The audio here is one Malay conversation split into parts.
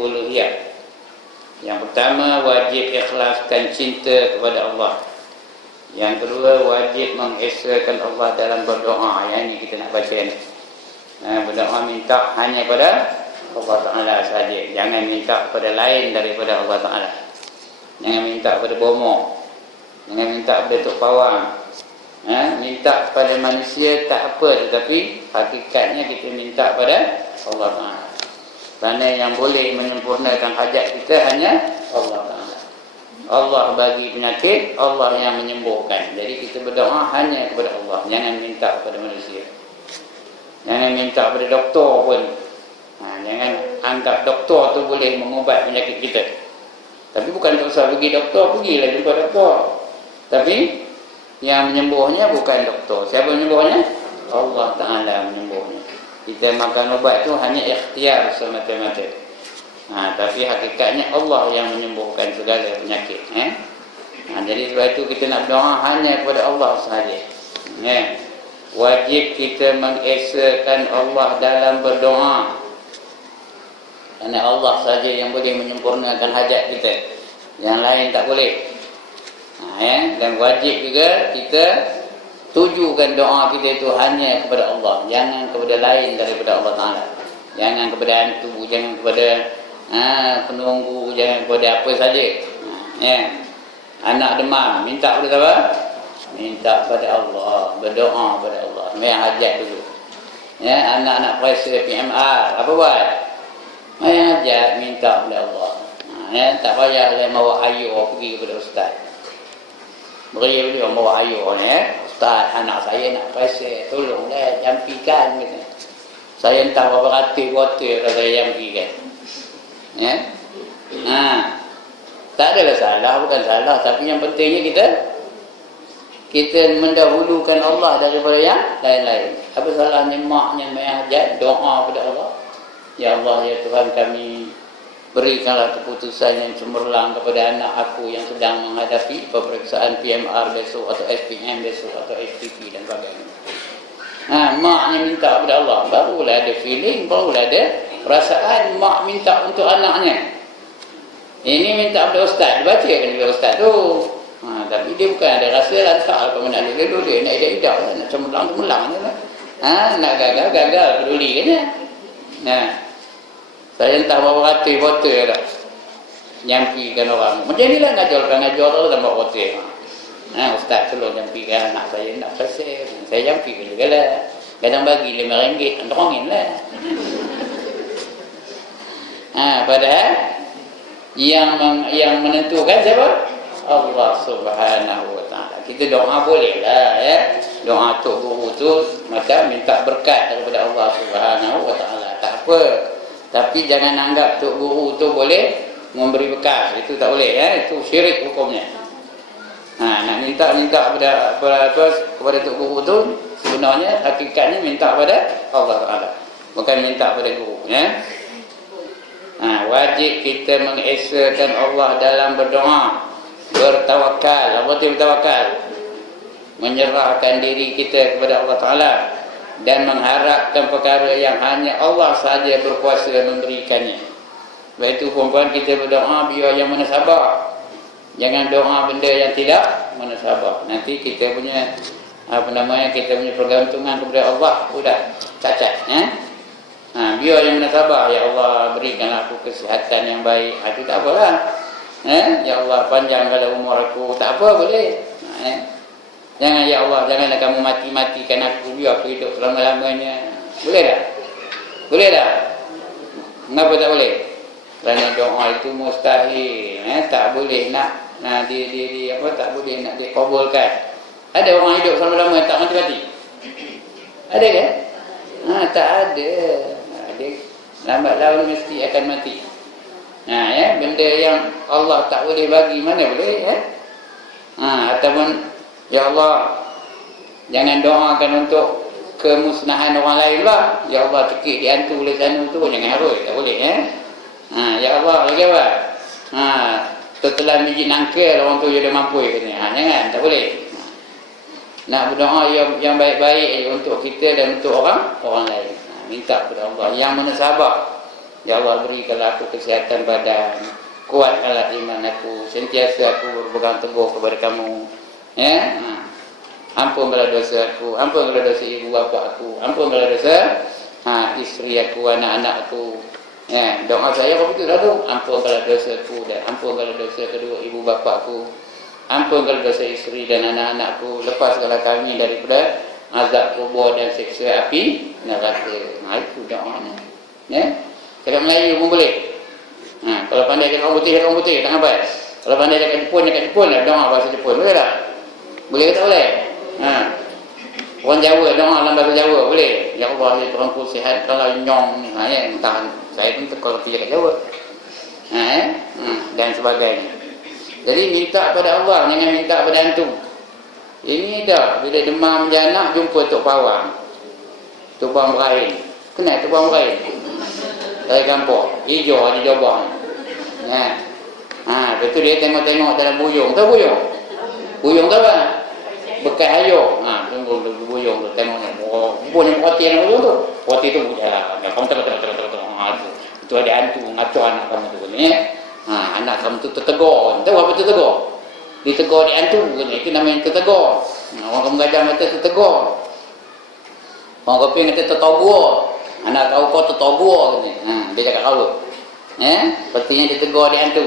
uluhiyah. Yang pertama, wajib ikhlaskan cinta kepada Allah. Yang kedua, wajib mengesakan Allah dalam berdoa. Yang ini kita nak baca ni. Berdoa minta hanya pada Allah Ta'ala sahaja. Jangan minta kepada lain daripada Allah Ta'ala. Jangan minta kepada bomoh. Jangan minta kepada Tok Pawang. Minta kepada manusia tak apa, tetapi hakikatnya kita minta pada Allah Ta'ala. Kerana yang boleh menyempurnakan hajat kita hanya Allah Ta'ala. Allah bagi penyakit, Allah yang menyembuhkan. Jadi kita berdoa hanya kepada Allah. Jangan minta kepada manusia. Jangan minta kepada doktor pun. Jangan anggap doktor tu boleh mengubat penyakit kita. Tapi bukan tak usah pergi doktor, pergilah jumpa doktor. Tapi yang menyembuhnya bukan doktor. Siapa menyembuhnya? Allah Ta'ala menyembuhnya. Kita makan ubat tu hanya ikhtiar semata-mata. Tapi hakikatnya Allah yang menyembuhkan segala penyakit. Jadi sebab itu kita nak berdoa hanya kepada Allah sahaja. Wajib kita mengesakan Allah dalam berdoa. Kerana Allah sahaja yang boleh menyempurnakan hajat kita. Yang lain tak boleh. Dan wajib juga kita tujukan doa kita itu hanya kepada Allah. Jangan kepada lain daripada Allah Ta'ala. Jangan kepada hantu, jangan kepada penunggu, jangan kepada apa saja. Anak demam, minta kepada siapa? Minta kepada Allah. Berdoa kepada Allah. Yang hajat dulu. Anak-anak pressure PMR, apa buat? Yang hajat, minta kepada Allah. Tak payah bawa ayuh pergi kepada ustaz. Beri beliau bawa ayuh ni, ustaz, anak saya nak pressure, tolonglah jampikan gitu. Saya entah berapa ratus botol kalau saya jampikan. Tak adalah salah, bukan salah, tapi yang pentingnya kita mendahulukan Allah daripada yang lain-lain. Apa salahnya maknya hajat doa kepada Allah? Ya Allah, ya Tuhan kami, berikanlah keputusan yang cemerlang kepada anak aku yang sedang menghadapi pemeriksaan PMR besok atau SPM besok atau SPP dan sebagainya. Maknya minta kepada Allah. Barulah ada feeling, barulah ada perasaan mak minta untuk anaknya. Ini minta kepada ustaz, dibaca kan dia ustaz tu. Tapi dia bukan ada rasa lantak apa nak dia dulu dia nak idak-idak, nak cemerlang-cemerlang je lah. Nak gagal peduli kan ya. Saya entah berapa ratus botol dah nyampikan orang. Macam inilah ngajar tu tambah botol. Ustaz tolong nyampikan anak saya nak selesai. Saya nyampikan juga lah. Kadang bagi RM5, antongin lah. Padahal yang menentukan siapa? Allah Subhanahu Wa Ta'ala. Kita doa boleh lah ya. Doa Tok Guru tu macam minta berkat daripada Allah Subhanahu Wa Ta'ala. Tak apa. Tapi jangan anggap Tok Guru tu boleh memberi bekas. Itu tak boleh ya. Itu syirik hukumnya. Nak minta kepada Tok Guru tu sebenarnya hakikatnya minta kepada Allah Ta'ala. Bukan minta kepada guru ya. Wajib kita mengesakan Allah dalam berdoa. Bertawakal. Apa itu bertawakal? Menyerahkan diri kita kepada Allah Ta'ala dan mengharapkan perkara yang hanya Allah sahaja berkuasa memberikannya. Sebab itu perempuan kita berdoa biar yang menasabah. Jangan doa benda yang tidak menasabah. Nanti kita punya kita punya pergantungan kepada Allah sudah cacat biar yang menasabah. Ya Allah, berikanlah aku kesihatan yang baik. Itu tak apalah. Ya Allah, panjangkanlah umur aku. Tak apa, boleh. Jangan, ya Allah, janganlah kamu mati-matikan aku, biar aku hidup selama-lamanya. Boleh tak? Boleh tak? Kenapa tak boleh? Kerana doa itu mustahil. Tak boleh nak tak boleh nak dikabulkan. Ada orang hidup selama-lamanya tak mati-mati? Ada ke? Tak ada. Lambat laun mesti akan mati. Benda yang Allah tak boleh bagi, mana boleh ataupun ya Allah, jangan doakan untuk kemusnahan orang lain lah. Ya Allah, cekik dihantu oleh sana tu, jangan harus, tak boleh ya Allah, lagi apa? Tertelan biji nangkil orang tu dia mampu katanya. Jangan, tak boleh. Nak berdoa yang baik-baik untuk kita dan untuk orang lain. Minta kepada Allah yang menasabah. Ya Allah, berikanlah aku kesihatan badan, kuatkanlah iman aku, sentiasa aku berpegang teguh kepada kamu. Ya, ampunkanlah dosa aku, ampunkanlah dosa ibu bapa aku, ampunkanlah dosa isteri aku, anak-anak aku. Ya, doa saya apa betul lalu, ampunkanlah dosa aku dan ampunkanlah dosa kedua ibu bapa aku, ampunkanlah dosa isteri dan anak-anakku, lepaskanlah kami daripada azab kubur dan siksa api neraka. Itu doanya. Ya, cakap Melayu pun boleh. Kalau pandai cakap orang putih, tak apa. Kalau pandai cakap Jepun doa bahasa Jepun, boleh tak? Boleh ke tak boleh? Orang Jawa doa dalam bahasa Jawa boleh. Ya Allah, ya Tuhanku sihat kalau nyong ni, tahan. Saya pun terkoloti kat Jawa. Dan sebagainya. Jadi minta pada Allah, jangan minta pada antum. Ini dah bila demam janak jumpa Tok Pawang. Tok Pawang Berain. Kenal Tok Pawang Berain? Dari kampung, hijau ada jabang. Lepas tu dia tengok-tengok dalam buyung. Tahu buyung? Buyung tahu tak? Bekas ayo. Tunggu buyung tu tengoknya. Buyung yang poti yang buyung tu. Poti tu kamu tengok. Itu ada hantu ngaco anak kamu tu ni. Anak kamu tu tertegur. Tahu apa tertegur? Ditegur di hantu ni. Itu namanya tertegur. Orang kamu gajah kata tertegur. Orang kopi kata tertogur. Anak kau tertogur ni. Dia cakap kau. Sepertinya ditegur di hantu.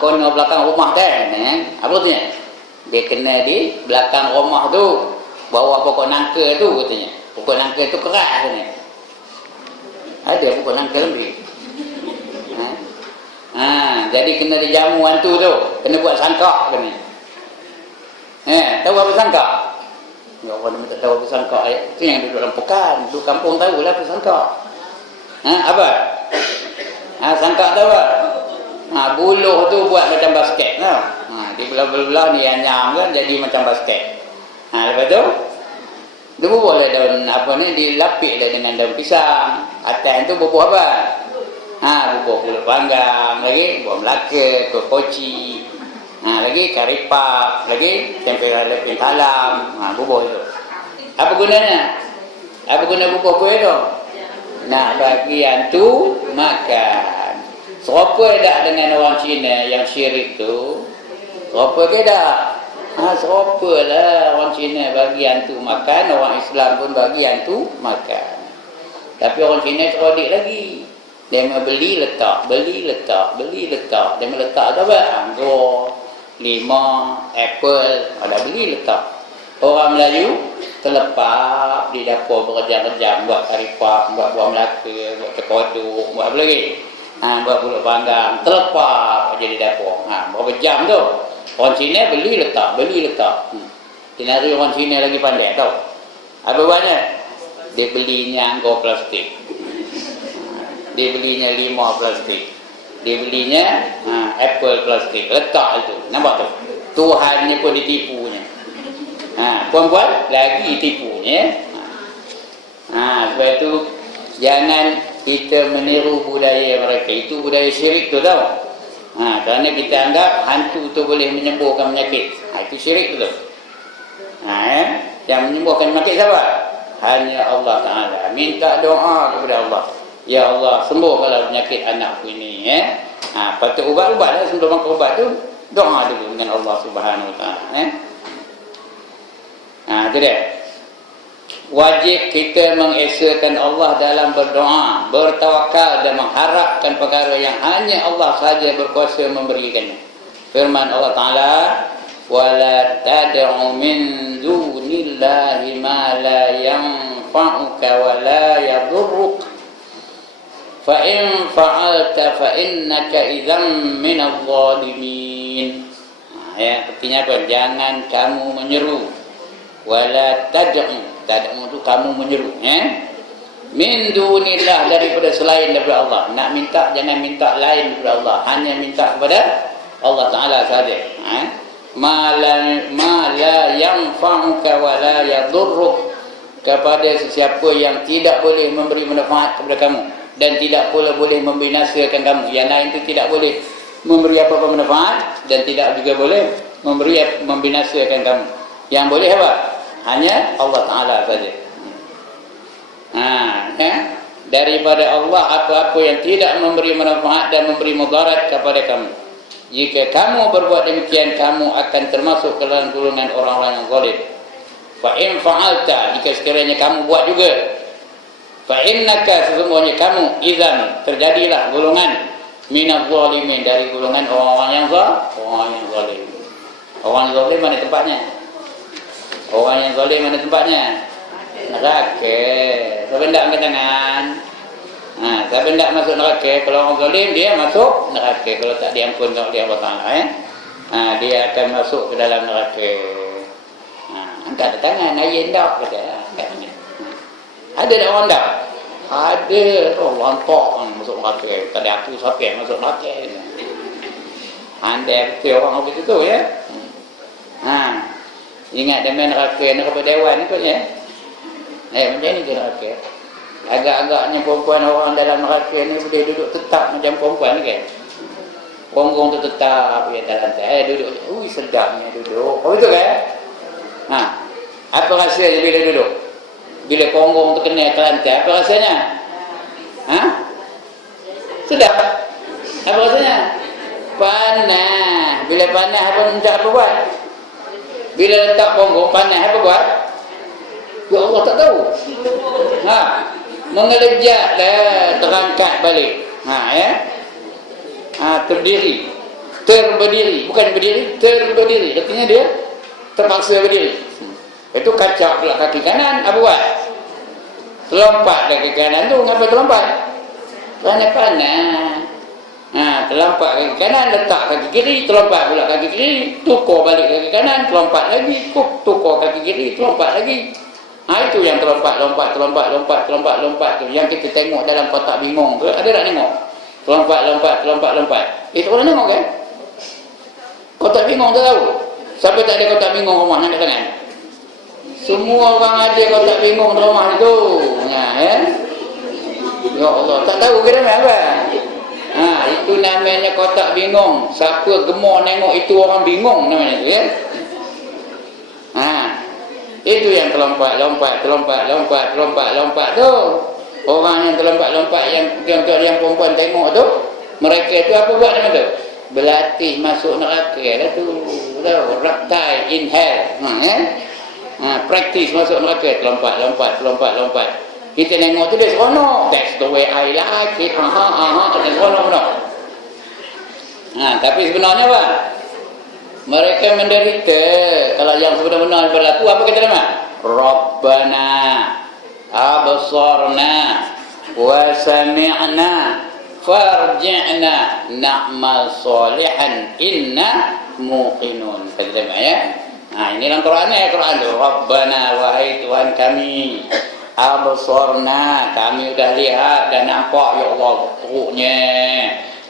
Kau ni belakang rumah kan? Apa tu ni? Dia kena di belakang rumah tu, bawah pokok nangka tu katanya. Pokok nangka tu keras katanya. Ada pokok nangka lebih. Jadi kena dijamu hantu tu, kena buat sangkak katanya. Tahu apa sangkak? Ya Allah, dia tak tahu apa sangkak. Itu yang duduk dalam pekan, duduk kampung tahulah apa sangkak. Apa? Sangkak tahu tak? Buluh tu buat macam basket tau. Di belah-belah ni anyam kan jadi macam basket. Lepas tu dia bubuh lah daun apa ni, dilapik lah dengan daun pisang. Atas tu bubuh apa? Bubuh pulut panggang, lagi buah Melaka, kuih koci, lagi karipap, lagi tempera leping talam. Bubuh itu. Apa gunanya? Apa guna bubuh kuih tu? Nak bagi hantu makan. Serupa tak dengan orang Cina yang syirik tu? Serupa ke tak? Serupa lah orang Cina bagi hantu makan, orang Islam pun bagi hantu makan. Tapi orang Cina cerdik lagi. Dia beli letak. Dia meletak apa? Anggur, lima, apple, ada beli letak. Orang Melayu terlepak di dapur berjam-jam buat karipap, buat buah Melaka, buat terkodok, buat apa lagi? Buat pulut panggang, terlepak aja di dapur. Berapa jam tu? Orang Cina beli letak. Tinari orang Cina lagi pandai tau. Apa buatnya? Dia belinya anggur plastik. Dia belinya lima plastik. Dia belinya apple plastik. Letak itu. Nampak tu? Tuhannya pun ditipunya. Puan-puan lagi tipunya. Sebab itu jangan kita meniru budaya mereka. Itu budaya syirik tu tau. Kerana kita anggap hantu tu boleh menyembuhkan penyakit. Itu syirik tu. Yang menyembuhkan penyakit siapa? Hanya Allah Ta'ala. Minta doa kepada Allah. Ya Allah, sembuhkanlah penyakit anakku ini. Patut ubat-ubat lah. Sebelum makan ubat tu, doa dulu dengan Allah Subhanahu Wa Ta'ala. Itu dia. Wajib kita mengesakan Allah dalam berdoa, bertawakal dan mengharapkan perkara yang hanya Allah saja berkuasa memberikannya. Firman Allah Ta'ala, وَلَا تَدْعُ مِنْ دُونِ اللَّهِ مَا لَا يَنْفَعُكَ وَلَا يَضُرُّكَ فَإِنْ فَعَلْتَ فَإِنَّكَ إِذًا مِنَ الظَّالِمِينَ. Artinya apa? Jangan kamu menyeru. Wala tad'u itu kamu menyeru, min dunillah, daripada selain daripada Allah. Nak minta jangan minta lain daripada Allah, hanya minta kepada Allah Ta'ala saja. Ma la yanfa'uka wa la yadurruk, kepada sesiapa yang tidak boleh memberi manfaat kepada kamu dan tidak pula boleh membinasakan kamu. Yang lain itu tidak boleh memberi apa-apa manfaat dan tidak juga boleh membinasakan kamu. Yang boleh apa? Hanya Allah Ta'ala saja. daripada Allah apa-apa yang tidak memberi manfaat dan memberi mudarat kepada kamu. Jika kamu berbuat demikian, kamu akan termasuk ke dalam golongan orang-orang yang zalim. Fa in fa'alta, jika sekiranya kamu buat juga, fa innaka, sesungguhnya kamu, idzan, terjadilah golongan minaz zalimin, dari golongan orang-orang yang zalim. Orang yang zalim mana tempatnya? Orang yang zalim mana tempatnya? Neraka. Siapa hendak angkat tangan? Siapa hendak masuk neraka? Kalau orang zalim, dia masuk neraka. Kalau tak diampunkan oleh Allah Ta'ala, dia akan masuk ke dalam neraka. Angkat tangan, ayat hendak kata. Ada tak orang tak? Ada. Oh, lantak masuk neraka. Tadi aku siapa yang masuk neraka? Anda betul orang begitu ya. Ingat dia main neraka dewan kot ya. Macam ni dia neraka. Agak-agaknya perempuan orang dalam neraka ni boleh duduk tetap macam perempuan kan. Punggung tu tetap ya dalam duduk. Ui sedapnya duduk. Oh betul kan? Apa rasanya bila duduk? Bila punggung tu kena ke lantai, apa rasanya? Sedap. Apa rasanya? Panas. Bila panas apa buat? Bila letak punggung panas apa buat? Ya Allah tak tahu. Mengelejatlah, terangkat balik. Terberdiri, bukan berdiri, terberdiri. Artinya dia terpaksa berdiri. Itu kacau pula kaki kanan, apa buat? Terlompat kaki kanan tu, ngapa terlompat? Kerana panas. Terlompat kaki kanan, letak kaki kiri, terlompat pula kaki kiri, tukar balik kaki kanan, terlompat lagi, tukar kaki kiri, terlompat lagi. Itu yang terlompat tu. Yang kita tengok dalam kotak bingung tu, ada tak tengok? Terlompat. Itu orang tengok kan? Kotak bingung tu tahu? Siapa tak ada kotak bingung rumah, angkat tangan. Semua orang ada kotak bingung di rumah itu. Ya Allah, tak tahu ke nama apa? Itu namanya kotak bingung. Siapa gemar tengok itu orang bingung namanya tu ya. Itu yang terlompat tu. Orang yang terlompat yang perempuan tengok tu, mereka tu apa buat nama tu? Berlatih masuk neraka lah tu. Reptile in hell. Praktis masuk neraka, terlompat. Kita tengok tu dia seronok. That's the way I like it. Dia seronok. Tapi sebenarnya apa? Mereka menderita. Kalau yang sebenar-benar berlaku, apa kata nama? Rabbana absarna wa sami'na farji'na na'mal salihan inna muqinun. Kata nama ya. Ini dalam Quran ya, Quran tu. Rabbana, wahai Tuhan kami, absarna, kami sudah lihat dan nampak ya Allah teruknya.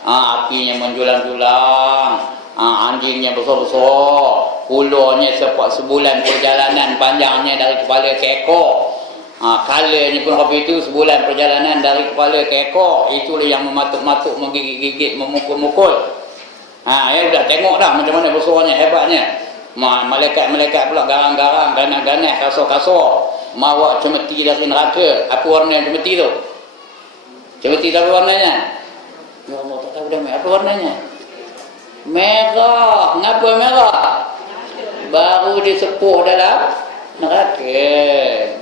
Apinya menjulang-julang. Anjingnya besar-besar, kulurnya sebulan perjalanan panjangnya dari kepala ke ekor. Kalanya pun kopi itu sebulan perjalanan dari kepala ke ekor. Itulah yang mematuk-matuk, menggigit-gigit, memukul-mukul. Ya dah tengok dah macam mana besarnya, hebatnya. Malaikat-malaikat pula garang-garang, ganas-ganas, kasar-kasar, mawa cemeti dari neraka. Apa warna cemeti tu? Cemeti apa warnanya? Ya Allah, tak tahu dah apa warnanya. Merah. Kenapa merah? Baru disepuh dalam neraka.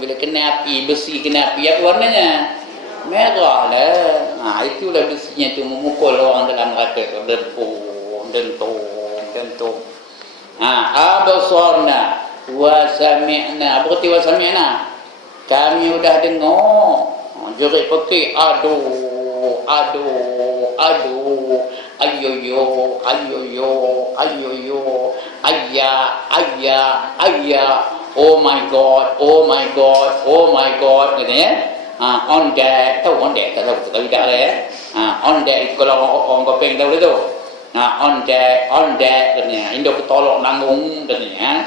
Bila kena api, besi kena api, apa warnanya? Merah lah. Itulah besinya tu memukul orang dalam neraka. Dentung. Absarna wa sami'na. Apa kata wa sami'na? Kami sudah dengar. Jerit pekik. Aduh. Ayoyo. Ayah. Oh my God. Katanya. On deck. Tahu on deck? Tak tahu tidak lah ya. On deck itu kalau orang kopeng tahu tu. On deck katanya. Indo ketolok nanggung katanya.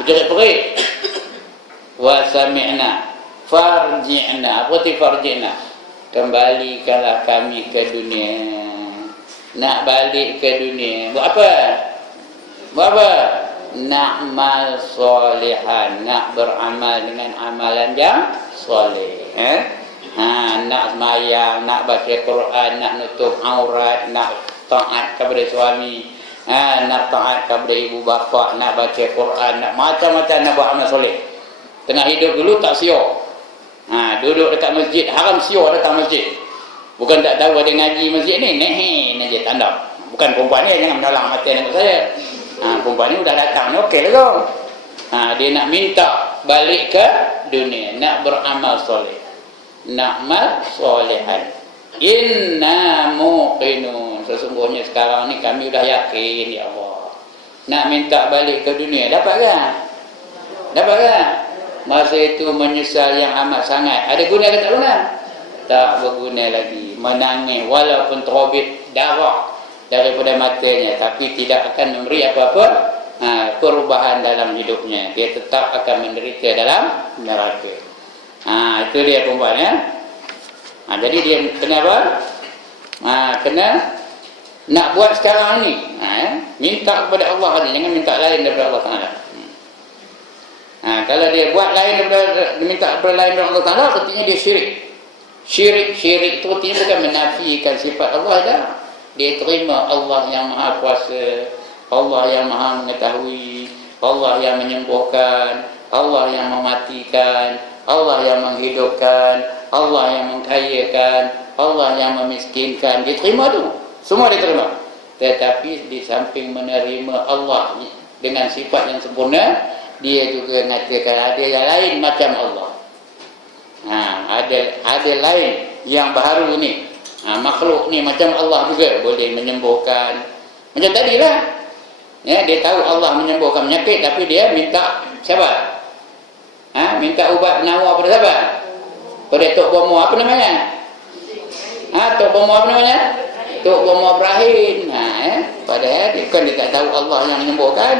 Berjerit perik. Wa sami'na farji'na. Apa tu farji'na? Kembalikanlah kami ke dunia. Nak balik ke dunia. Buat apa? Na'mal solihan. Nak beramal dengan amalan yang soleh. Nak semayang, nak baca Quran, nak nutup aurat, nak taat kepada suami, nak taat kepada ibu bapa, nak baca Quran, nak macam-macam, nak buat amal soleh. Tengah hidup dulu tak siok. Duduk dekat masjid, haram siok datang masjid. Bukan tak tahu ada ngaji masjid ni, nehin aja tanda. Bukan perempuan ni, jangan menolong mata dengan saya. Perempuan ni dah datang, ni okey lah kau. Dia nak minta balik ke dunia, nak beramal soleh, nak amal solehan. Inna muqinun, sesungguhnya sekarang ni kami dah yakin, ya Allah, nak minta balik ke dunia. Dapat kan? Dapat kan? Masa itu menyesal yang amat sangat. Ada guna ke tak guna? Tak berguna lagi. Menangis walaupun terobit darah daripada matanya, tapi tidak akan memberi apa-apa perubahan dalam hidupnya. Dia tetap akan menderita dalam neraka. Itu dia perempuan ya. Jadi dia kena apa? Kena nak buat sekarang ni. Minta kepada Allah ni, jangan minta lain daripada Allah Taala. Kalau dia buat lain daripada, minta kepada lain daripada Allah Taala, artinya dia syirik. Syirik itu artinya bukan menafikan sifat Allah dah. Dia terima Allah yang Maha Kuasa, Allah yang Maha Mengetahui, Allah yang menyembuhkan, Allah yang mematikan, Allah yang menghidupkan, Allah yang mengkayakan, Allah yang memiskinkan. Dia terima tu. Semua dia terima. Tetapi di samping menerima Allah dengan sifat yang sempurna, dia juga mengatakan ada yang lain macam Allah. Ada lain yang baru ni. Makhluk ni macam Allah juga boleh menyembuhkan. Macam tadilah. Ya, dia tahu Allah menyembuhkan penyakit, tapi dia minta siapa? Minta ubat penawar pada siapa? Pada Tok Bomo apa namanya? Tok Bomo apa namanya? Tok Bomo Ibrahim. Padahal dia bukan, dia tak tahu Allah yang menyembuhkan.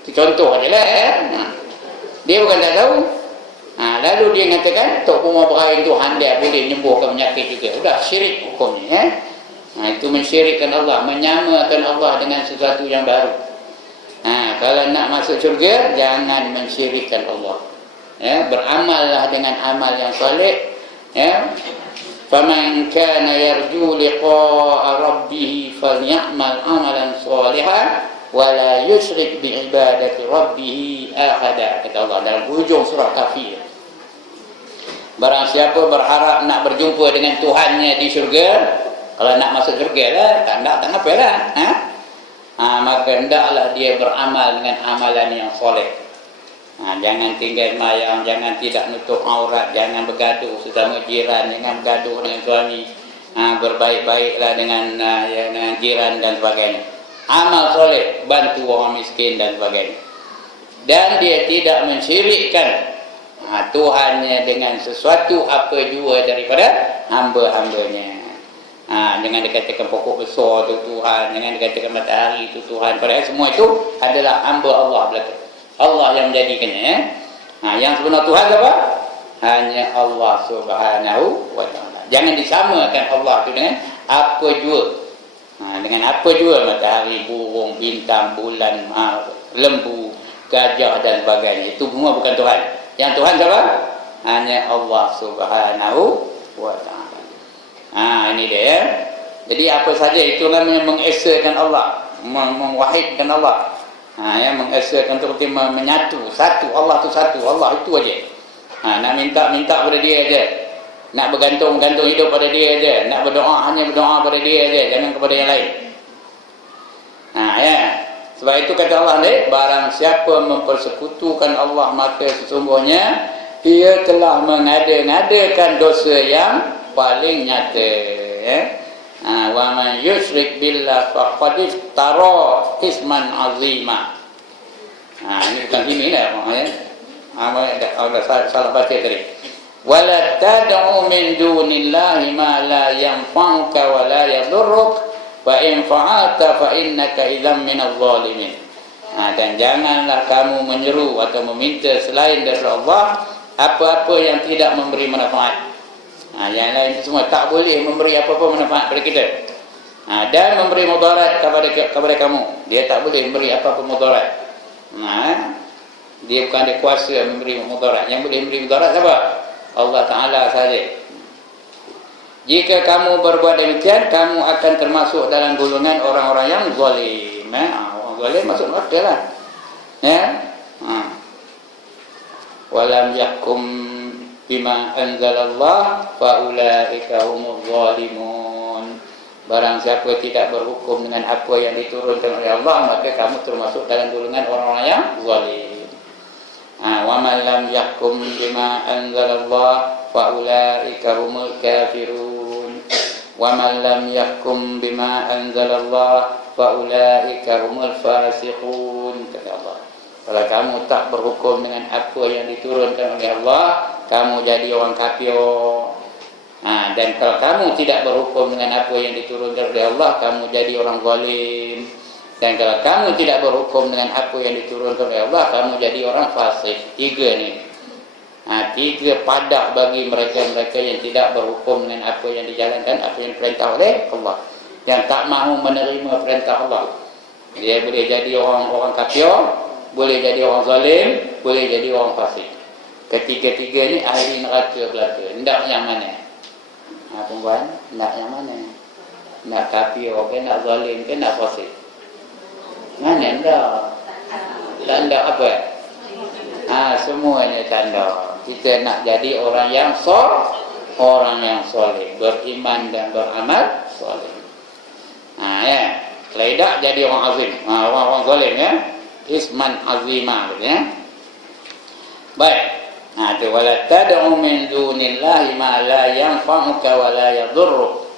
Itu contoh adalah dia bukan tak tahu. Lalu dia mengatakan Tok Bomo Ibrahim Tuhan dia boleh menyembuhkan penyakit juga. Sudah syirik hukumnya. Itu mensyirikkan Allah, menyamakan Allah dengan sesuatu yang baru. Kalau nak masuk syurga, jangan mensyirikkan Allah. Beramallah dengan amal yang soleh. Faman kana yarju liqa'a rabbih falyamal amalan shalihan wa la yusyrik bi ibadati rabbih ahada, kata Allah dalam hujung surah Kafir. Barang siapa berharap nak berjumpa dengan Tuhannya di syurga, kalau nak masuk syurga lah, tak apa lah. Maka hendaklah dia beramal dengan amalan yang soleh. Jangan tinggal mayang, jangan tidak nutup aurat, jangan bergaduh sesama jiran, jangan bergaduh dengan suami, berbaik-baiklah dengan jiran dan sebagainya. Amal soleh, bantu orang miskin dan sebagainya. Dan dia tidak mensyirikkan Tuhannya dengan sesuatu apa jua daripada hamba-hambanya. Jangan dikatakan pokok besar itu Tuhan, jangan dikatakan matahari itu Tuhan. Padahal semua itu adalah hamba Allah belaka. Allah yang menjadikannya. Yang sebenar Tuhan apa? Hanya Allah Subhanahu wa Ta'ala. Jangan disamakan Allah itu dengan apa jua. Dengan apa jua, matahari, burung, bintang, bulan, lembu, gajah dan sebagainya. Itu semua bukan Tuhan. Yang Tuhan siapa? Hanya Allah Subhanahu wa Ta'ala. Ini dia ya. Jadi apa saja itu namanya mengesakan Allah, mewahidkan Allah. Mengesakan seperti menyatu, satu, Allah tu satu, Allah itu aja. Nak minta pada dia aja. Nak bergantung hidup pada dia aja. Nak berdoa hanya berdoa pada dia aja, jangan kepada yang lain. Sebab itu kata Allah ni, barang siapa mempersekutukan Allah, maka sesungguhnya ia telah mengada-ngadakan dosa yang paling nyata. Wa man yusyrik billah faqad iftara isman azima. Ini bukan sini dah Allah salah baca tadi. Wala tad'u min dunillahi ma la yanfa'uka wa la yadurruk fa in fa'alta fa innaka idzam minadh dhalimin. Dan janganlah kamu menyeru atau meminta selain daripada Allah apa-apa yang tidak memberi manfaat. Yang lain itu semua tak boleh memberi apa-apa manfaat pada kita. Dan memberi mudarat kepada kamu, dia tak boleh memberi apa-apa mudarat. Dia bukan ada kuasa memberi mudarat. Yang boleh memberi mudarat siapa? Allah Ta'ala saja. Jika kamu berbuat demikian, kamu akan termasuk dalam golongan orang-orang yang zalim. Orang zalim masuk neraka lah. Walam yakum bima anzalallah faulaika humuz zalimun. Barang siapa tidak berhukum dengan apa yang diturunkan oleh Allah, maka kamu termasuk dalam golongan orang-orang yang zalim. Wa man lam yakum bima anzalallah faulaika humul kafirun. Wa man lam yakum bima anzalallah faulaika humul fasiqun. Kata Allah, kalau kamu tak berhukum dengan apa yang diturunkan oleh Allah, kamu jadi orang kafir. Dan kalau kamu tidak berhukum dengan apa yang diturunkan oleh Allah, kamu jadi orang zalim. Dan kalau kamu tidak berhukum dengan apa yang diturunkan oleh Allah, kamu jadi orang fasik. 3 ni. 3 padah bagi mereka-mereka yang tidak berhukum dengan apa yang dijalankan, apa yang diperintah oleh Allah, yang tak mahu menerima perintah Allah. Dia boleh jadi orang kafir, boleh jadi orang zalim, boleh jadi orang fasik. Ketiga-tiga ni ahli neraka belaka. Hendak yang mana? Perempuan, nak yang mana? Nak kafir ke, nak zalim ke, nak fasik? Mana hendak? Tak hendak apa? Semuanya tanda. Kita nak jadi orang yang soleh, beriman dan beramal soleh. Kalau tidak jadi orang azim, orang zalim ya. Isman azimah ya. Baik. Tu wala tad'u min dunillahi ma la yanfa'uka wa la yadhurruk.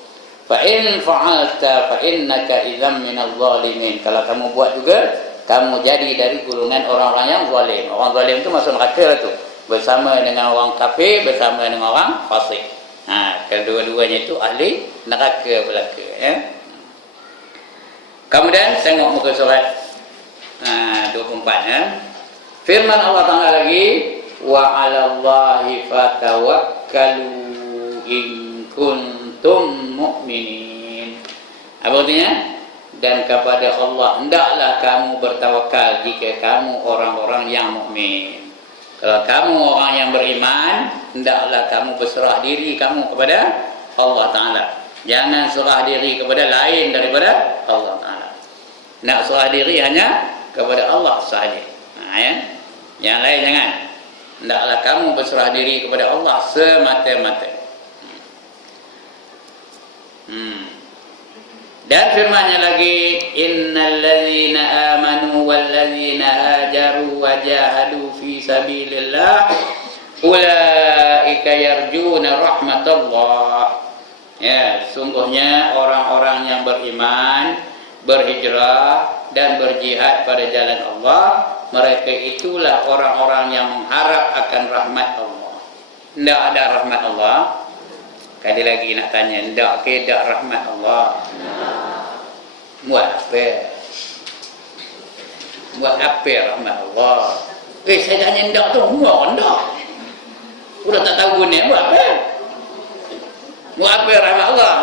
Fa in fa'alta fa innaka idzam minadh dhalimin. Kalau kamu buat juga, kamu jadi dari golongan orang-orang yang zalim. Orang zalim itu masuk neraka tu. Bersama dengan orang kafir, bersama dengan orang fasik. Kedua-duanya itu ahli neraka belaka ya. Kemudian tengok muka surat 24 ya. Firman Allah Ta'ala lagi, wa 'alallahi fatawakkalu in kuntum mu'minin. Apa artinya? Dan kepada Allah hendaklah kamu bertawakal jika kamu orang-orang yang mukmin. Kalau kamu orang yang beriman, hendaklah kamu berserah diri kamu kepada Allah Ta'ala. Jangan serah diri kepada lain daripada Allah Ta'ala. Nak serah diri hanya kepada Allah sahaja. Ya? Yang lain jangan. Hendaklah kamu berserah diri kepada Allah semata-mata. Dan firman-Nya lagi, innal ladzina amanu wal ladzina hajaru wa jahadu fi sabilillah ulaika yarjuna rahmatallah. Ya, sungguhnya orang-orang yang beriman, berhijrah dan berjihad pada jalan Allah, mereka itulah orang-orang yang mengharap akan rahmat Allah. Tidak ada rahmat Allah. Kali lagi nak tanya, ndak ke dak rahmat Allah? Buat apa? Buat apa rahmat Allah? Saya tanya ndak tu, ndak. Udah tak tahu ni buat apa? Buat apa rahmat Allah?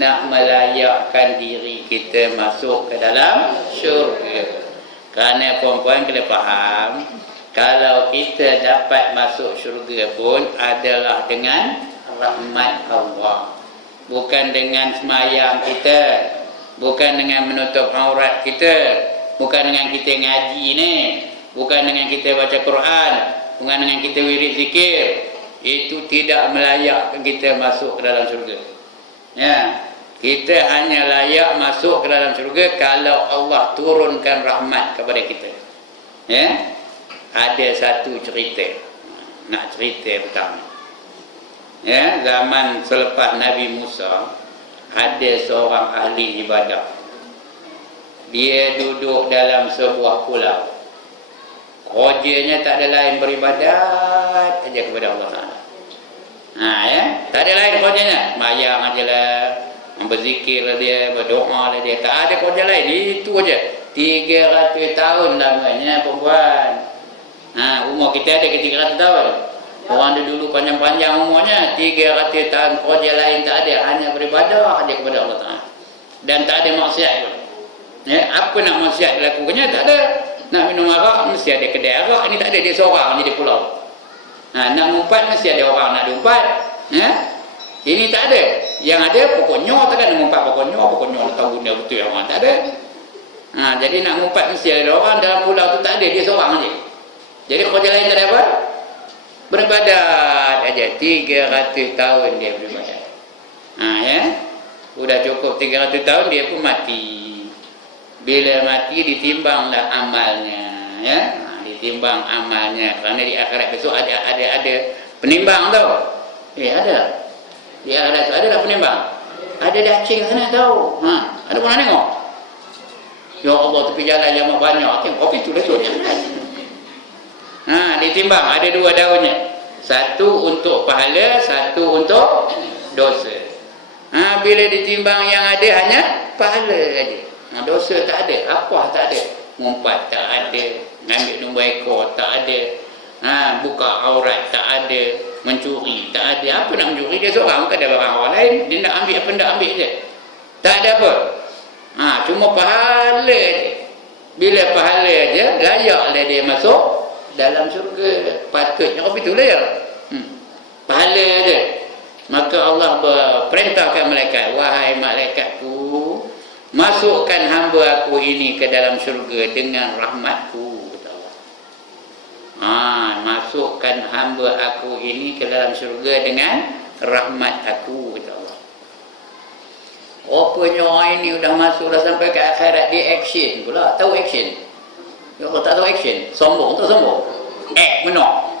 Nak melayakkan diri kita masuk ke dalam syurga. Kerana perempuan kena faham, kalau kita dapat masuk syurga pun adalah dengan rahmat Allah. Bukan dengan semayang kita, bukan dengan menutup aurat kita, bukan dengan kita ngaji ni, bukan dengan kita baca Quran, bukan dengan kita wirid zikir. Itu tidak melayakkan kita masuk ke dalam syurga. Ya, kita hanya layak masuk ke dalam syurga kalau Allah turunkan rahmat kepada kita. Ya, ada satu cerita nak cerita pertama. Ya, zaman selepas Nabi Musa, ada seorang ahli ibadah. Dia duduk dalam sebuah pulau. Kerjanya tak ada lain beribadat aja kepada Allah Taala. Ya, tak ada lain kerjanya. Mayang ajalah, berzikir dia, berdoa dia. Tak ada kerja lain, itu aja. 300 tahun lamanya perempuan. Umur kita ada ke 300 tahun? Orang dia dulu panjang-panjang umurnya, 300 tahun kerja lain tak ada, hanya beribadah saja kepada Allah Ta'ala. Dan tak ada maksiat pun. Ya, apa nak maksiat dilakukannya? Tak ada. Nak minum arak mesti ada kedai arak. Ini tak ada, dia seorang je di pulau. Nak ngumpat mesti ada orang nak diumpat. Ini tak ada. Yang ada pokoknya takkan ngumpat pokoknya tahu guna betul orang tak ada. Jadi nak ngumpat mesti ada orang dalam pulau tu, tak ada, dia seorang je. Jadi kerja lain tak ada apa? Beribadat aja. 300 tahun dia beribadat. Sudah cukup 300 tahun dia pun mati. Bila mati ditimbanglah amalnya, ditimbang amalnya. Kerana di akhirat besok ada penimbang tau. Ada. Di akhirat tu ada tak penimbang? Ada dacing sana tahu. Ada pernah tengok? Ya Allah, tepi jalan yang banyak. Tengok kopi tu dah tu. Ditimbang, ada 2 daunnya. Satu untuk pahala, satu untuk dosa. Bila ditimbang yang ada hanya pahala saja. Dosa tak ada, apa tak ada. Ngumpat tak ada, ngambil nombor ekor tak ada, buka aurat tak ada, mencuri tak ada. Apa nak mencuri? Dia seorang, bukan ada barang orang lain. Dia nak ambil apa nak ambil je. Tak ada apa. Cuma pahala je. Bila pahala je, layaklah dia masuk dalam syurga. Patutnya kopi tu lah ya. Pahala je. Maka Allah perintahkan malaikat, wahai malaikatku, masukkan hamba aku ini ke dalam syurga dengan rahmatku, kata Allah. Masukkan hamba aku ini ke dalam syurga dengan rahmat aku, kata Allah. Rupanya orang ini sudah masuk, dah sampai ke akhirat, dia action pula. Tahu action? Ya Allah, tak tahu action. Sombong, tak sombong. Menok.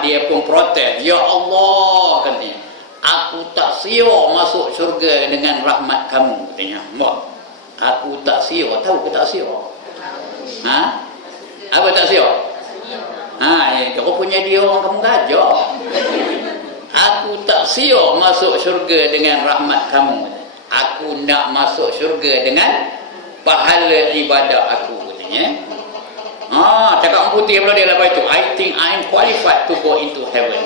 Dia pun protes. Ya Allah, katanya, aku tak siok masuk syurga dengan rahmat kamu, katanya. Aku tak siok. Tahu ke tak siok? Apa tak siok? Rupanya dia orang kamu gajah. Aku tak siok masuk syurga dengan rahmat kamu. Aku nak masuk syurga dengan pahala ibadah aku, katanya. Cakap putih pula dia lepas itu. I think I am qualified to go into heaven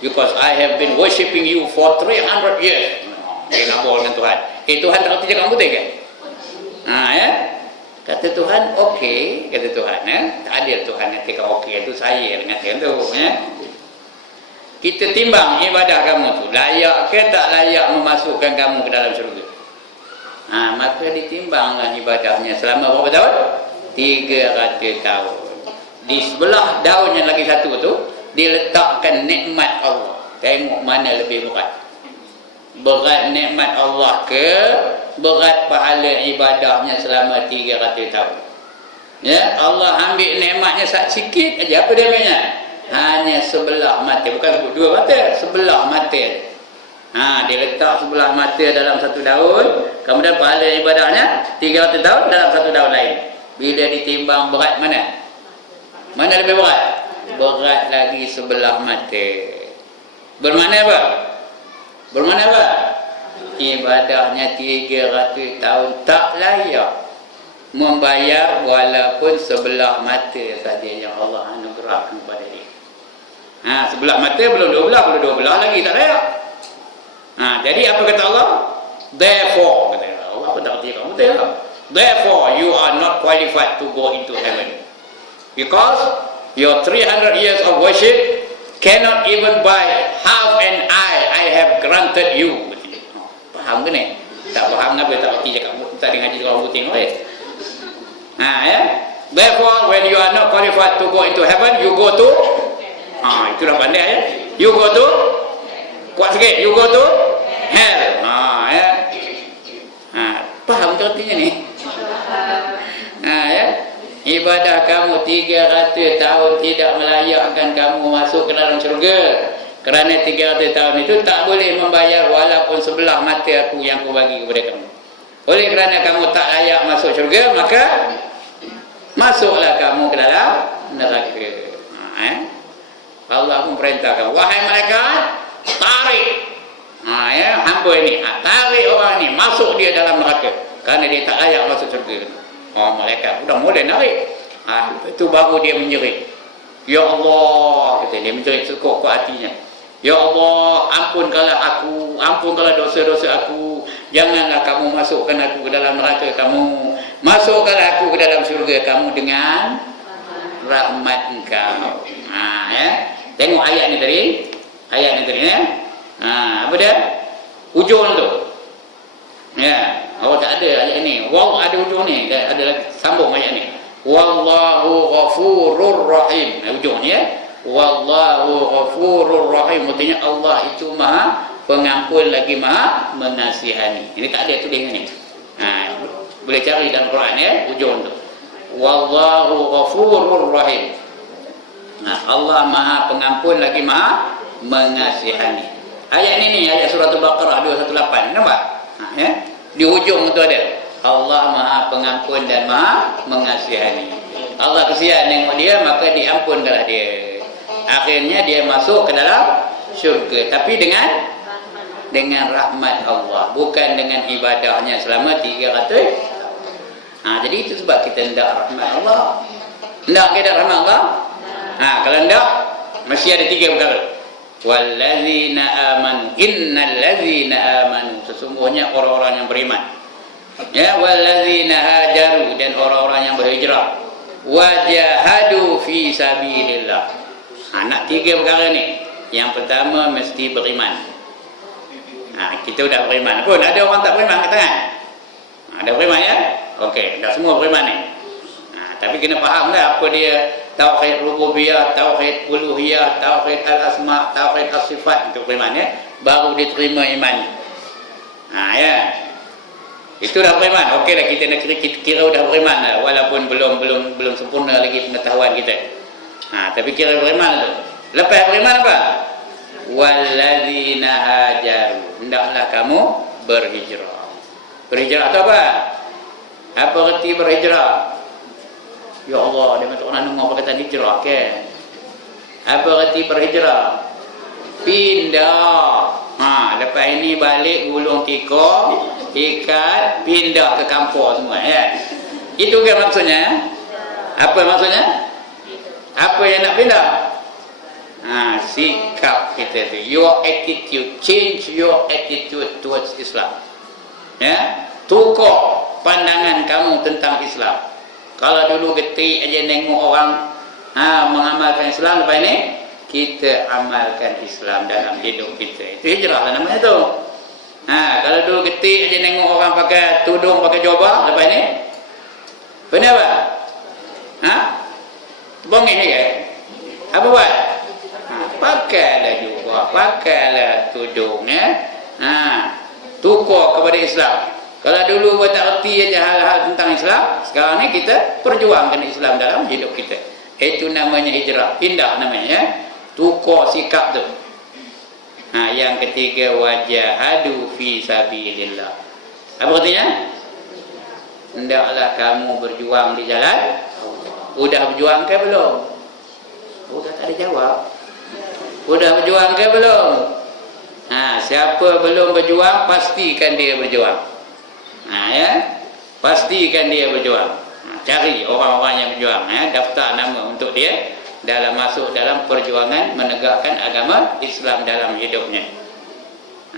because I have been worshipping you for 300 years. Dia ngabur dengan Tuhan. Tuhan tak kerti cakap putih kan? Kata Tuhan, okey. Kata Tuhan, tak adil Tuhan yang kata okey itu saya dengan Tuhan tu. Kita timbang ibadah kamu tu, layak ke tak layak memasukkan kamu ke dalam syurga. Maka ditimbanglah ibadahnya selama berapa tahun? 300 tahun. Di sebelah daun yang lagi satu tu diletakkan nikmat Allah. Tengok mana lebih berat. Berat nikmat Allah ke berat pahala ibadahnya selama 300 tahun. Ya, Allah ambil nikmatnya sikit aja. Apa dia ambilnya? Hanya sebelah mata, bukan 2 mata, sebelah mata. Dia letak sebelah mata dalam satu daun, kemudian pahala ibadahnya 300 tahun dalam satu daun lain. Bila ditimbang berat mana? Mana lebih berat? Berat lagi sebelah mata. Bermakna apa? Bermakna apa? Ibadahnya 300 tahun tak layak membayar walaupun sebelah mata saja yang Allah anugerahkan kepada dia. Sebelah mata belum 12 lagi tak layak. Jadi apa kata Allah? Therefore, kata Allah pun tak kerti kamu betul lah. Therefore you are not qualified to go into heaven because your 300 years of worship cannot even buy half an eye I have granted you. Faham ke ni? Tak faham apa tak kerti cakap tak dengar ngaji orang putih Therefore when you are not qualified to go into heaven, you go to itu dah pandai ya. You go to, kuat sikit, you go to hell. Faham tak artinya ni? Ibadah kamu 300 tahun tidak melayakkan kamu masuk ke dalam syurga. Kerana 300 tahun itu tak boleh membayar walaupun sebelah mata aku yang aku bagi kepada kamu. Oleh kerana kamu tak layak masuk syurga, maka masuklah kamu ke dalam neraka. Allah memperintahkan, wahai malaikat, tarik hamba ini, tarik orang ini, masuk dia dalam neraka kerana dia tak layak masuk syurga. Malaikat sudah mulai narik. Itu baru dia menjerit. Ya Allah, kata dia menjerit sekuat-kuat hatinya. Ya Allah, ampunkanlah aku, ampunkanlah dosa-dosa aku. Janganlah kamu masukkan aku ke dalam neraka kamu. Masukkanlah aku ke dalam syurga kamu dengan rahmat engkau. Tengok ayat ni tadi. Ayat ni tadi ya. Apa dia? Ujung tu. Ya, awak tak ada ayat ni. Ada ujung ni. Ada lagi sambung ayat ni. Wallahu ghafurur rahim. Ujung ni ya. Wallahu ghafurur rahim. Maksudnya Allah itu Maha Pengampun lagi Maha Mengasihani. Ini tak ada tulis ni. Boleh cari dalam Quran ya, ujung tu. Wallahu ghafurur rahim. Allah Maha Pengampun lagi Maha Mengasihani. Ayat ni ayat surah Al-Baqarah 218. Nampak? Ya. Di ujung tu ada Allah Maha Pengampun dan Maha Mengasihani. Allah kesian tengok dia, maka diampunkanlah dia. Akhirnya dia masuk ke dalam syurga, tapi dengan rahmat Allah, bukan dengan ibadahnya selama 300 tahun. Jadi itu sebab kita hendak rahmat Allah. Hendak kita rahmat Allah? Kalau hendak, mesti ada 3 perkara. Wallazina amanu, innal ladzina amanu, sesungguhnya orang-orang yang beriman. Ya, wallazina hajaru, dan orang-orang yang berhijrah. Wajahadu fi sabilillah. Nak 3 perkara ni. Yang pertama mesti beriman. Kita dah beriman pun. Ada orang tak beriman kat tangan? Ada beriman ya? Okey, dah semua beriman ni. Tapi kena faham lah apa dia tauhid rububiyah, tauhid uluhiyah, tauhid al-asma, tauhid as-sifat, untuk beriman ya. Baru diterima iman. Ya. Itu dah beriman. Okeylah, kita nak kira dah beriman lah, walaupun belum sempurna lagi pengetahuan kita. Tapi kira beriman tu. Lepas beriman apa? Walladzina hajaru, hendaklah kamu berhijrah. Berhijrah tu apa? Apa erti berhijrah? Ya Allah, dia tak nak dengar perkataan hijrah kan? Apa erti berhijrah? Pindah. Lepas ini balik gulung tikar, ikat, pindah ke kampung semua ya. Itu kan maksudnya? Apa maksudnya? Apa yang nak pindah? Sikap kita tu, your attitude, change your attitude towards Islam. Ya, tukar pandangan kamu tentang Islam. Kalau dulu getik aja nengok orang mengamalkan Islam, lepas ini kita amalkan Islam dalam hidup kita. Itu hijrah lah namanya tu. Kalau dulu getik aja nengok orang pakai tudung, pakai jubah, lepas ini apa? Bongih ni kan? Apa buat? Pakailah jubah, pakailah tudung ya. Tukar kepada Islam. Kalau dulu buat tak erti aja hal-hal tentang Islam, sekarang ni kita perjuangkan Islam dalam hidup kita. Itu namanya hijrah, pindah namanya ya. Tukar sikap tu. Yang ketiga, wajahadu fi sabilillah. Apa artinya? Hendaklah kamu berjuang di jalan. Udah berjuang ke belum? Udah tak ada jawab. Udah berjuang ke belum? Siapa belum berjuang, pastikan dia berjuang. Ya, pastikan dia berjuang. Cari orang-orang yang berjuang ya, daftar nama untuk dia dalam masuk dalam perjuangan menegakkan agama Islam dalam hidupnya.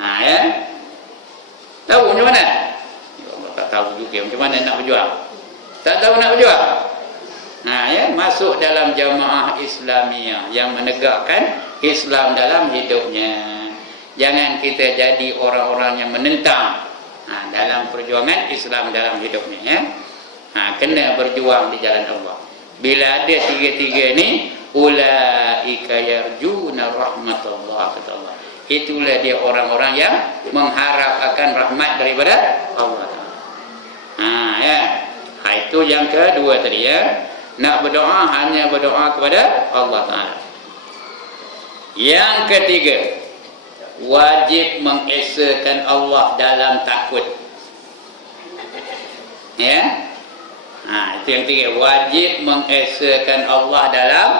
Ya. Tahu macam mana? Tak tahu juga macam mana nak berjuang. Tak tahu nak berjuang. Ya, masuk dalam jamaah Islamiyah yang menegakkan Islam dalam hidupnya. Jangan kita jadi orang-orang yang menentang dalam perjuangan Islam dalam hidupnya ya. Kena berjuang di jalan Allah. Bila ada 3-3 ni, ulaika yarjuna rahmatullah, kata Allah. Itulah dia orang-orang yang mengharap akan rahmat daripada Allah. Ya. Itu yang kedua tadi ya. Nak berdoa hanya berdoa kepada Allah Taala. Yang ketiga, wajib mengesakan Allah dalam takut. Ya. Itu yang ketiga, wajib mengesakan Allah dalam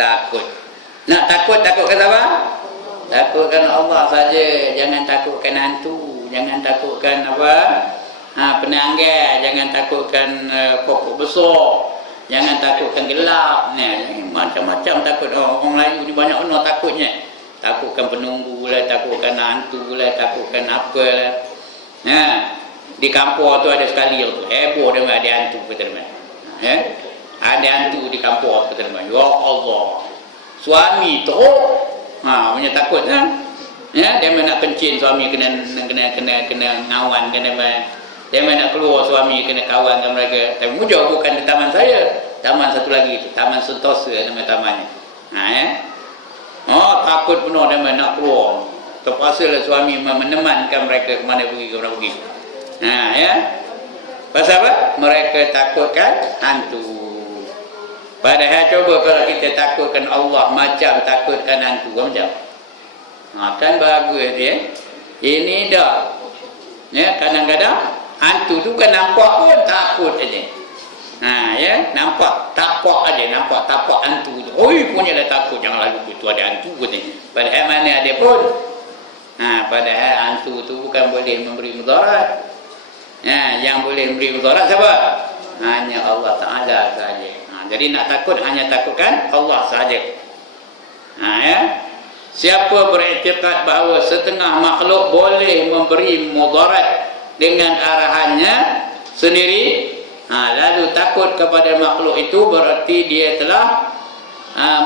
takut. Nak takutkan apa? Takutkan Allah saja, jangan takutkan hantu, jangan takutkan apa? Penanggal, jangan takutkan pokok besar, jangan takutkan gelap. Macam-macam takut orang lain ni banyak orang takutnya. Takutkan penunggu lah, takutkan hantu lah, takutkan apa lah. Di kampung tu ada sekali tu. Heboh dengan ada hantu kata teman. Ada hantu di kampung kata teman. Ya Allah. Suami tu punya takut kan. Ya, dia nak kencing suami kena ngawan kena dia nak keluar suami kena kawan dengan mereka. Tapi mujur bukan di taman saya. Taman satu lagi tu, Taman Sentosa nama tamannya. Takut penuh dia nak keluar. Terpaksa lah suami menemankan mereka ke mana pergi. Pasal apa? Mereka takutkan hantu. Padahal coba kalau kita takutkan Allah macam takutkan hantu, macam kan bagus dia. Ini dah. Kadang-kadang hantu tu kan nampak pun takut aja. Nampak tapak aja, nampak tapak hantu tu. Oi, punyalah takut, jangan lalu tu ada hantu katanya. Padahal mana ada pun. Padahal hantu tu bukan boleh memberi mudarat. Yang boleh memberi mudarat siapa? Hanya Allah Ta'ala sahaja. Jadi nak takut hanya takutkan Allah sahaja. Siapa beriktikad bahawa setengah makhluk boleh memberi mudarat dengan arahannya sendiri, lalu takut kepada makhluk itu, berarti dia telah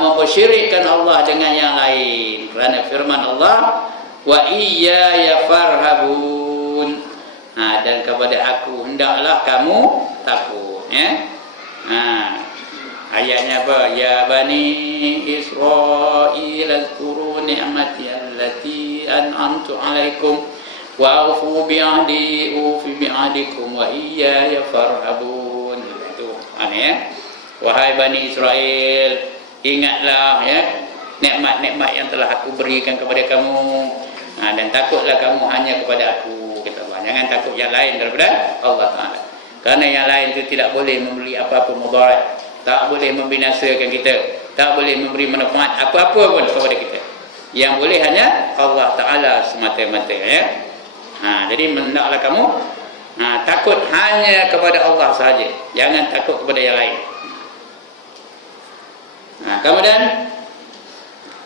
memsyirikkan Allah dengan yang lain. Kerana firman Allah, wa iyaya farhabun, dan kepada aku hendaklah kamu takut. Ayatnya apa? Ya bani Israil azkuru ni'mati allati an'amtu alaikum wa aufu bi'ahdi ufi bi'ahdikum wa iyaya farhabun. Itu wahai Bani Israel, ingatlah nikmat-nikmat yang telah aku berikan kepada kamu, dan takutlah kamu hanya kepada aku, kata Allah. Jangan takut yang lain daripada Allah Ta'ala. Kerana yang lain itu tidak boleh memberi apa-apa mudarat, tak boleh membinasakan kita, tak boleh memberi manfaat apa-apa pun kepada kita. Yang boleh hanya Allah Ta'ala semata-mata. Jadi hendaklah kamu takut hanya kepada Allah sahaja, jangan takut kepada yang lain. Kemudian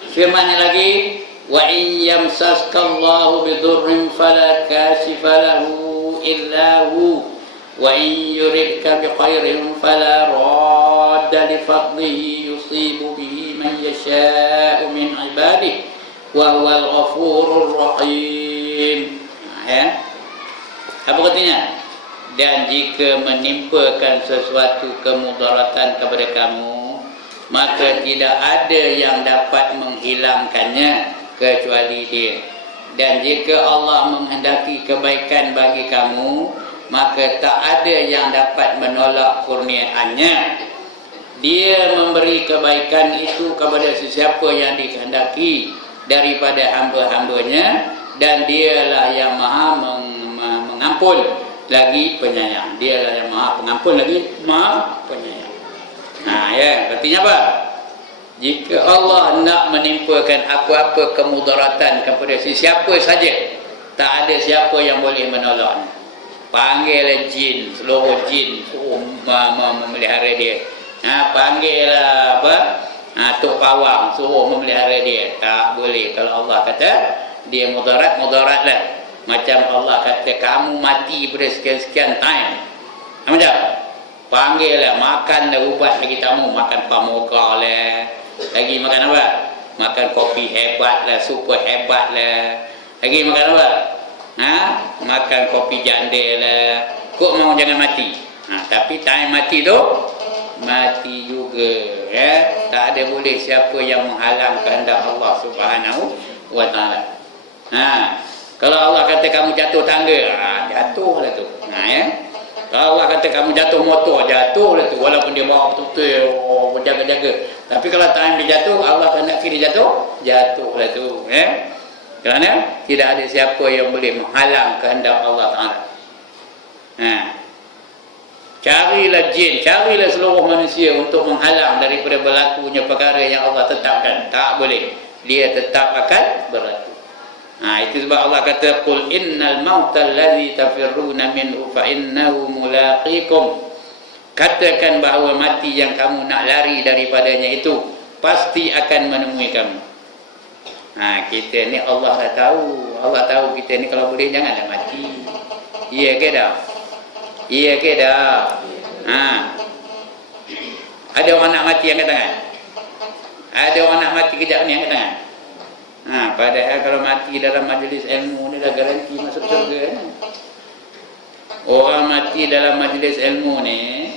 firman lagi, wa in yamsaskallahu bidurrin fala kashifa lahu illa hu wa in yuridka bikhairin fala radda li fadlihi yusibu bihi man yasha'u min ibadihi wa huwal ghafurur rahim. Apa katanya? Dan jika menimpakan sesuatu kemudaratan kepada kamu, maka tidak ada yang dapat menghilangkannya kecuali dia. Dan jika Allah menghendaki kebaikan bagi kamu, maka tak ada yang dapat menolak kurniaannya. Dia memberi kebaikan itu kepada sesiapa yang dikehendaki daripada hamba-hambanya, dan dialah yang maha mengampun lagi penyayang. Dialah yang maha pengampun lagi maha penyayang. Artinya apa? Jika Allah nak menimpakan apa-apa kemudaratan kepada sesiapa saja, tak ada siapa yang boleh menolaknya. Panggil jin, seluruh jin suruh memelihara dia. Panggil Tok Pawang suruh memelihara dia. Tak boleh. Kalau Allah kata dia mudarat lah. Macam Allah kata kamu mati pada sekian-sekian time. Macam panggil lah, makan dah ubat lagi tamu, makan pamoga lah, lagi makan apa? Makan kopi hebat lah, super hebat lah, lagi makan apa? Makan kopi janda lah. Kok mau jangan mati? Tapi time mati tu mati juga. Tak ada boleh siapa yang menghalang kehendak Allah Subhanahu wa Ta'ala. Kalau Allah kata kamu jatuh tangga, jatuhlah tu. Kalau Allah kata kamu jatuh motor, jatuhlah tu. Walaupun dia bawa betul-betul berjaga-jaga. Tapi kalau time dia jatuh, Allah hendak dia jatuh, jatuhlah tu. Kerana tidak ada siapa yang boleh menghalang kehendak Allah Ta'ala. Carilah jin, carilah seluruh manusia untuk menghalang daripada berlakunya perkara yang Allah tetapkan. Tak boleh. Dia tetap akan berlaku. Itu sebab Allah kata, qul innal mautal ladzi tafirruna minhu fa innahu mulaqikum. Katakan bahawa mati yang kamu nak lari daripadanya itu pasti akan menemui kamu. Kita ni Allah dah tahu. Allah tahu kita ni kalau boleh janganlah mati. Iya ke dah? Iya ke dah? Ha. Ada orang nak mati angkat tangan? Ada orang nak mati kejap ni angkat tangan? Ha, padahal kalau mati dalam majlis ilmu ni dah garanti masuk syurga. Orang mati dalam majlis ilmu ni,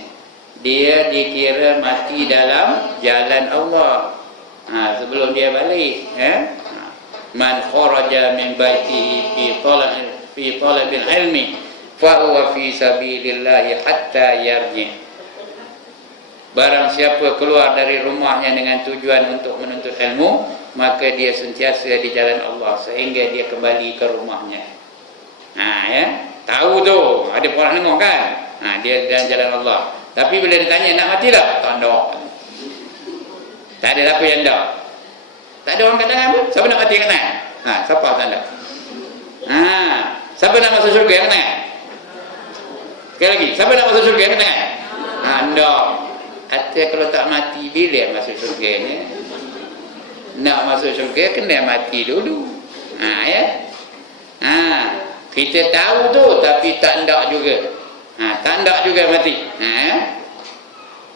dia dikira mati dalam jalan Allah. Ha, sebelum dia balik, man kharaja min baitihi fi talabil ilmi fa huwa fi sabilillah hatta yarji. Barang siapa keluar dari rumahnya dengan tujuan untuk menuntut ilmu, maka dia sentiasa di jalan Allah sehingga dia kembali ke rumahnya. Nah, ya, tahu tu, ada orang dengar kan? Nah, dia dalam jalan Allah. Tapi bila ditanya nak mati tak? Tak ada. Tak ada apa yang tak. Tak ada orang kata tangan pun. Siapa nak mati kat tangan? Ha, siapa tak ada? Ha, siapa nak masuk syurga kat tangan? Sekali lagi, siapa nak masuk syurga kat tangan? Ha, tak. Kata kalau tak mati bila masuk syurga ni? Nak masuk syurga kena mati dulu. Ha, ya. Ha, kita tahu tu tapi tak ndak juga. Ha, tak ndak juga mati.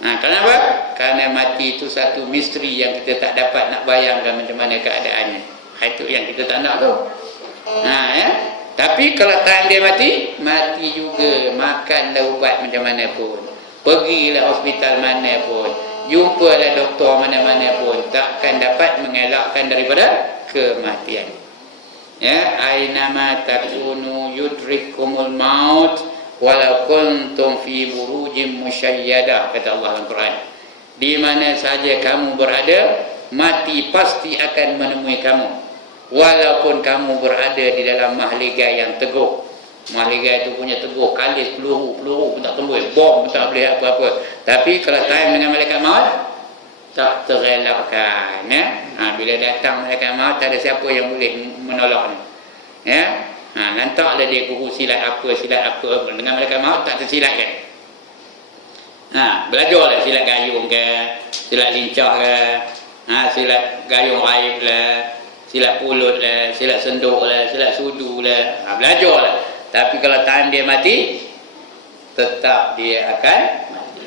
Ha, kenapa? Kerana mati itu satu misteri yang kita tak dapat nak bayangkan macam mana keadaannya. Itu yang kita tak nak tu. Ha, ya. Tapi kalau time dia mati, mati juga. Makanlah ubat macam mana pun. Pergilah hospital mana pun. Jumpalah doktor mana-mana pun. Takkan dapat mengelakkan daripada kematian. Ya, ainama takunu yudrikumul maut walau kuntum fi burujim musyayyadah, kata Allah dalam Quran. Di mana saja kamu berada, mati pasti akan menemui kamu. Walaupun kamu berada di dalam mahligai yang teguh. Mahligai itu punya teguh, kalis, peluru pun tak tembus, bom pun tak boleh apa-apa. Tapi kalau time dengan malaikat maut, tak terelakkan, ya. Ha, bila datang malaikat maut, tak ada siapa yang boleh menolaknya, ya. Ha, lantaklah dia guru silat apa. Dengan malaikat maut tak tersilatkan. Ha, belajarlah silat gayung ke, silat lincah ke, ha, silat gayung raib lah, silat pulut lah, silat senduk lah, silat sudu lah. Ha, belajarlah. Tapi kalau tahan dia mati, tetap dia akan mati.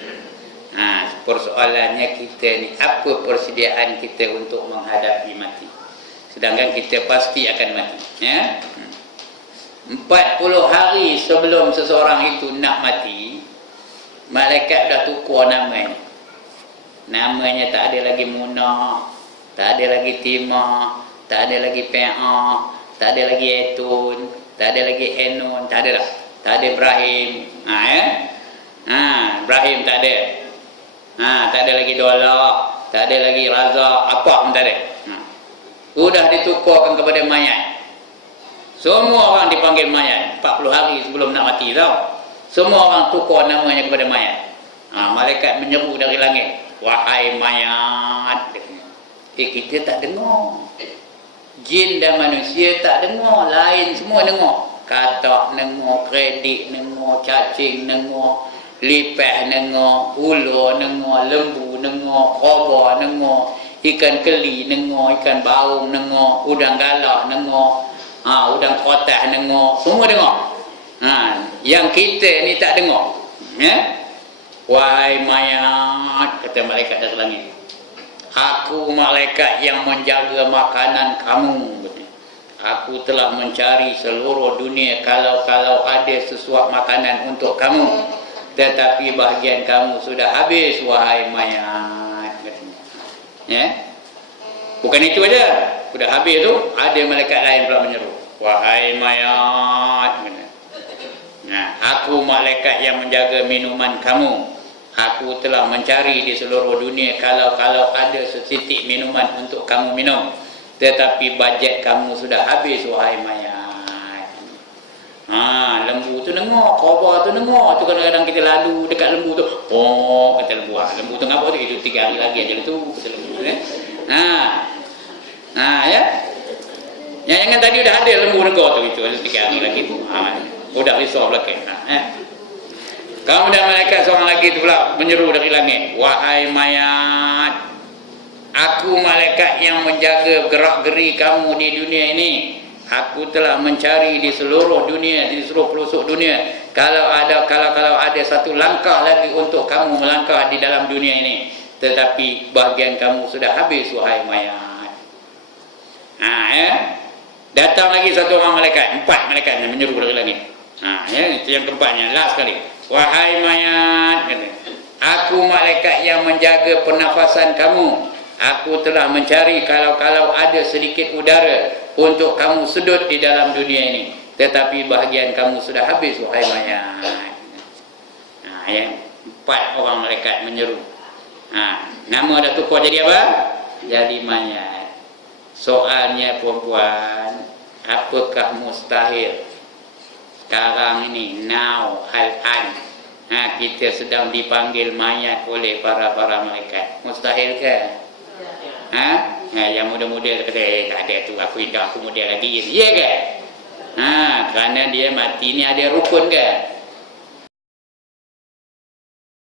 Ha, persoalannya kita ni, apa persediaan kita untuk menghadapi mati? Sedangkan kita pasti akan mati, ya. 40 hari sebelum seseorang itu nak mati, malaikat dah tukar namanya. Namanya tak ada lagi Munah, tak ada lagi Timah, tak ada lagi Pe'ah, tak ada lagi Etun, tak ada lagi Enun, tak ada lah. Tak ada Ibrahim. Ha, ya? Ha, Ibrahim tak ada. Ha, tak ada lagi Dola, tak ada lagi Razak, apa pun tak ada. Ha. Sudah ditukarkan kepada mayat. Semua orang dipanggil mayat 40 hari sebelum nak mati tau. Semua orang tukar namanya kepada mayat. Ha, malaikat menyeru dari langit, wahai mayat. Kita tak dengar. Jin dan manusia tak dengar, lain semua dengar. Katak dengar, kredit dengar, cacing dengar, lipas dengar, ular dengar, lembu dengar, kobra dengar, ikan keli dengar, ikan baung dengar, udang galak dengar, ha, udang kotak dengar, semua dengar. Ha, yang kita ni tak dengar, ya. Wahai mayat, kata malaikat dari langit, aku malaikat yang menjaga makanan kamu. Aku telah mencari seluruh dunia kalau ada sesuap makanan untuk kamu. Tetapi bahagian kamu sudah habis, wahai mayat. Ya? Bukan itu aja. Sudah habis tu, ada malaikat lain pula menyeru, wahai mayat. Nah, aku malaikat yang menjaga minuman kamu. Aku telah mencari di seluruh dunia kalau ada setitik minuman untuk kamu minum. Tetapi bajet kamu sudah habis, wahai mayat. Ha, lembu tu dengar, kobra tu dengar. Tu kadang-kadang kita lalu dekat lembu tu. Oh, kata lembu. Lembu tu ngapa tu? Itu 3 hari lagi aja tu, kata lembu. Ha. Ha, ya. Yang jangan tadi dah ada lembu dengar tu, itu 3 hari lagi tu. Ha, udah risau belakang. Ha. Kemudian malaikat seorang lagi tu pula menyeru dari langit, wahai mayat, aku malaikat yang menjaga gerak-geri kamu di dunia ini. Aku telah mencari di seluruh dunia, di seluruh pelosok dunia. Kalau ada satu langkah lagi untuk kamu melangkah di dalam dunia ini, tetapi bahagian kamu sudah habis, wahai mayat. Datang lagi satu orang malaikat, 4 malaikat yang menyeru lagi. Itu yang keempatnya, last sekali. Wahai mayat, kata, aku malaikat yang menjaga pernafasan kamu. Aku telah mencari kalau ada sedikit udara untuk kamu sedut di dalam dunia ini, tetapi bahagian kamu sudah habis, wahai mayat. 4 orang malaikat menyeru. Nama dah tukar jadi apa? Jadi mayat. Soalnya puan-puan, apakah mustahil sekarang ini, now, al-an, kita sedang dipanggil mayat oleh para malaikat? Mustahil ke? Yang muda-muda kata, tak ada tu, aku muda lagi. Ya ke? Kerana dia mati ni ada rukun ke?